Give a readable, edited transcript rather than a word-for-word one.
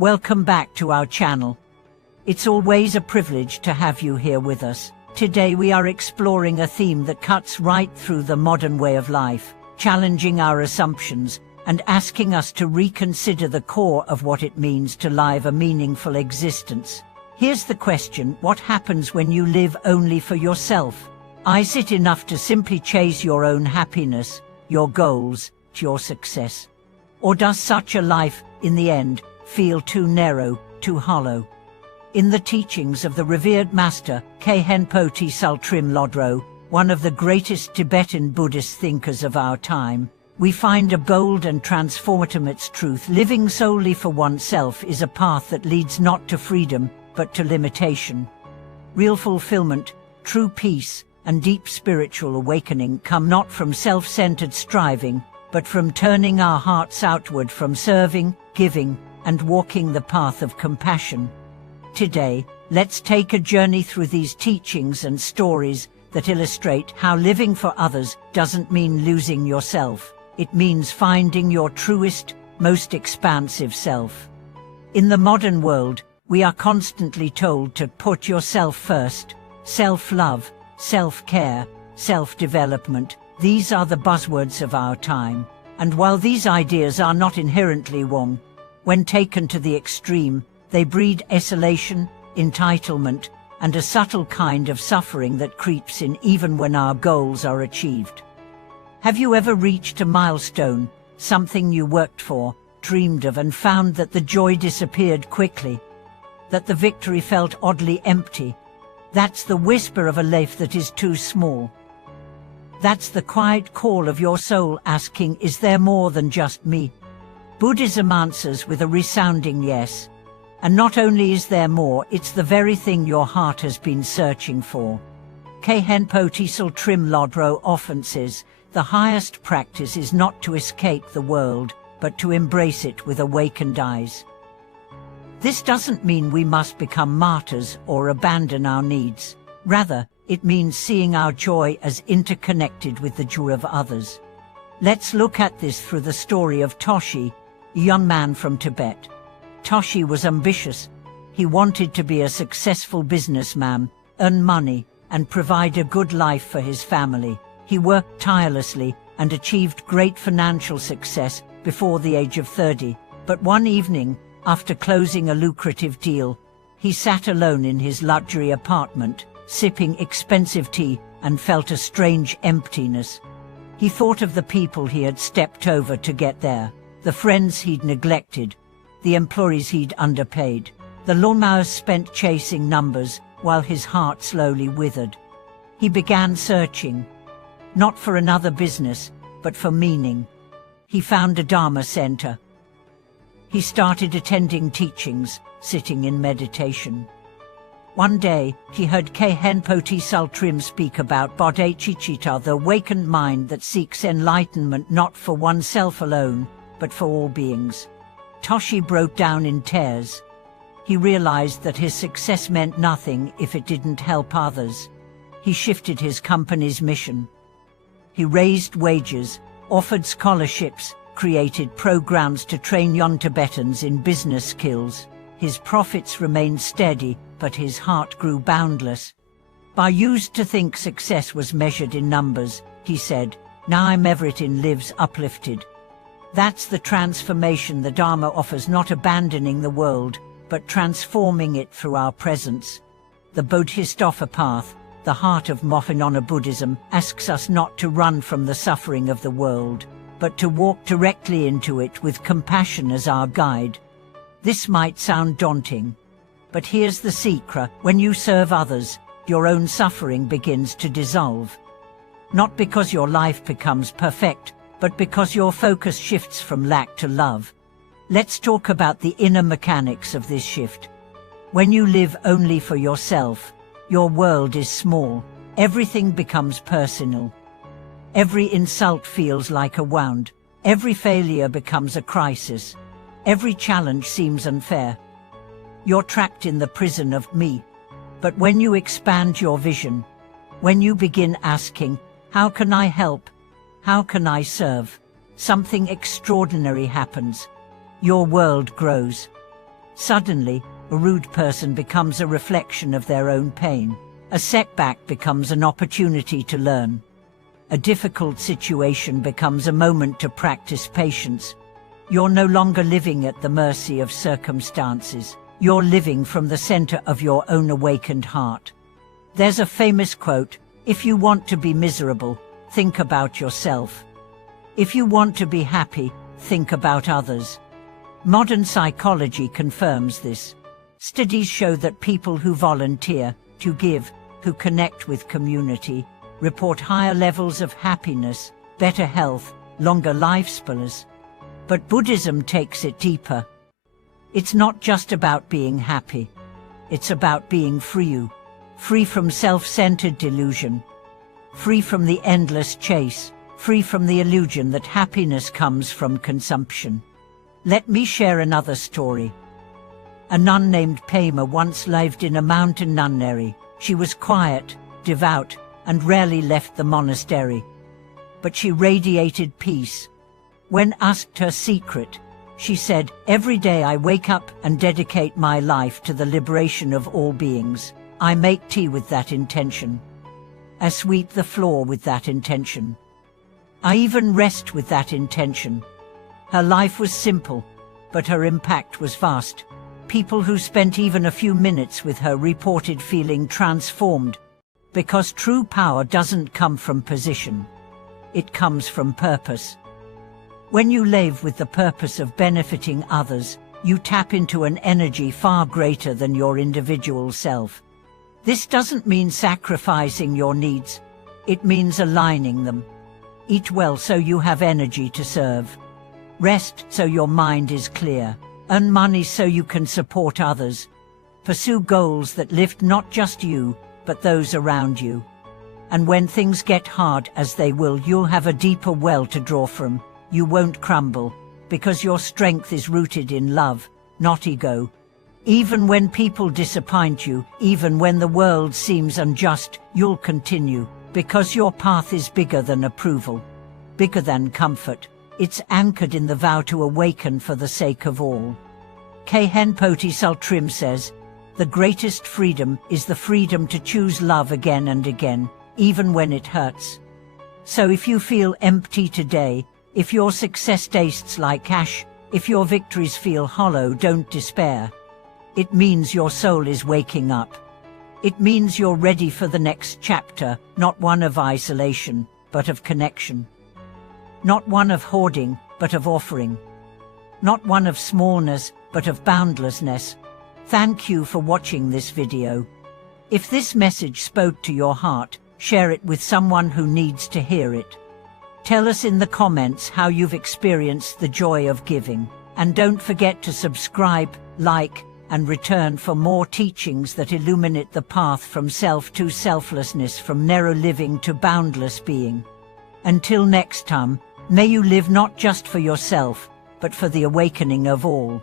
Welcome back to our channel. It's always a privilege to have you here with us. Today we are exploring a theme that cuts right through the modern way of life, challenging our assumptions and asking us to reconsider the core of what it means to live a meaningful existence. Here's the question: what happens when you live only for yourself? Is it enough to simply chase your own happiness, your goals, your success? Or does such a life, in the end, feel too narrow, too hollow? In the teachings of the revered master, Khenpo Tsaltrim Lodro, one of the greatest Tibetan Buddhist thinkers of our time, we find a bold and transformative truth: living solely for oneself is a path that leads not to freedom, but to limitation. Real fulfillment, true peace, and deep spiritual awakening come not from self-centered striving, but from turning our hearts outward, from serving, giving, and walking the path of compassion. Today, let's take a journey through these teachings and stories that illustrate how living for others doesn't mean losing yourself. It means finding your truest, most expansive self. In the modern world, we are constantly told to put yourself first. Self-love, self-care, self-development, these are the buzzwords of our time. And while these ideas are not inherently wrong, when taken to the extreme, they breed isolation, entitlement, and a subtle kind of suffering that creeps in even when our goals are achieved. Have you ever reached a milestone, something you worked for, dreamed of, and found that the joy disappeared quickly? That the victory felt oddly empty? That's the whisper of a life that is too small. That's the quiet call of your soul asking, is there more than just me? Buddhism answers with a resounding yes. And not only is there more, it's the very thing your heart has been searching for. Khenpo Tsaltrim Lodro often says, the highest practice is not to escape the world, but to embrace it with awakened eyes. This doesn't mean we must become martyrs or abandon our needs. Rather, it means seeing our joy as interconnected with the joy of others. Let's look at this through the story of Toshi, a young man from Tibet. Toshi was ambitious. He wanted to be a successful businessman, earn money, and provide a good life for his family. He worked tirelessly and achieved great financial success before the age of 30. But one evening, after closing a lucrative deal, he sat alone in his luxury apartment, sipping expensive tea, and felt a strange emptiness. He thought of the people he had stepped over to get there, the friends he'd neglected, the employees he'd underpaid, the long hours spent chasing numbers, while his heart slowly withered. He began searching, not for another business, but for meaning. He found a Dharma center. He started attending teachings, sitting in meditation. One day, he heard Khenpo Tsaltrim speak about bodhicitta, the awakened mind that seeks enlightenment not for oneself alone, but for all beings. Toshi broke down in tears. He realized that his success meant nothing if it didn't help others. He shifted his company's mission. He raised wages, offered scholarships, created programs to train young Tibetans in business skills. His profits remained steady, but his heart grew boundless. I used to think success was measured in numbers, he said. Now I'm everything lives uplifted. That's the transformation the Dharma offers, not abandoning the world, but transforming it through our presence. The Bodhisattva path, the heart of Mohanana Buddhism, asks us not to run from the suffering of the world, but to walk directly into it with compassion as our guide. This might sound daunting, but here's the secret: when you serve others, your own suffering begins to dissolve. Not because your life becomes perfect, but because your focus shifts from lack to love. Let's talk about the inner mechanics of this shift. When you live only for yourself, your world is small. Everything becomes personal. Every insult feels like a wound. Every failure becomes a crisis. Every challenge seems unfair. You're trapped in the prison of me. But when you expand your vision, when you begin asking, how can I help? How can I serve? Something extraordinary happens. Your world grows. Suddenly, a rude person becomes a reflection of their own pain. A setback becomes an opportunity to learn. A difficult situation becomes a moment to practice patience. You're no longer living at the mercy of circumstances. You're living from the center of your own awakened heart. There's a famous quote, "If you want to be miserable, think about yourself. If you want to be happy, think about others." Modern psychology confirms this. Studies show that people who volunteer, to give, who connect with community, report higher levels of happiness, better health, longer lifespans. But Buddhism takes it deeper. It's not just about being happy. It's about being free from self-centered delusion, free from the endless chase, free from the illusion that happiness comes from consumption. Let me share another story. A nun named Pema once lived in a mountain nunnery. She was quiet, devout, and rarely left the monastery. But she radiated peace. When asked her secret, she said, "Every day I wake up and dedicate my life to the liberation of all beings. I make tea with that intention. I sweep the floor with that intention. I even rest with that intention." Her life was simple, but her impact was vast. People who spent even a few minutes with her reported feeling transformed, because true power doesn't come from position. It comes from purpose. When you live with the purpose of benefiting others, you tap into an energy far greater than your individual self. This doesn't mean sacrificing your needs. It means aligning them. Eat well so you have energy to serve. Rest so your mind is clear. Earn money so you can support others. Pursue goals that lift not just you, but those around you. And when things get hard, as they will, you'll have a deeper well to draw from. You won't crumble, because your strength is rooted in love, not ego. Even when people disappoint you, even when the world seems unjust, you'll continue, because your path is bigger than approval, bigger than comfort. It's anchored in the vow to awaken for the sake of all. Khenpoti Sultrim says, "The greatest freedom is the freedom to choose love again and again, even when it hurts." So if you feel empty today, if your success tastes like ash, if your victories feel hollow, don't despair. It means your soul is waking up. It means you're ready for the next chapter, not one of isolation, but of connection. Not one of hoarding, but of offering. Not one of smallness, but of boundlessness. Thank you for watching this video. If this message spoke to your heart, share it with someone who needs to hear it. Tell us in the comments how you've experienced the joy of giving. And don't forget to subscribe, like, and return for more teachings that illuminate the path from self to selflessness, from narrow living to boundless being. Until next time, may you live not just for yourself, but for the awakening of all.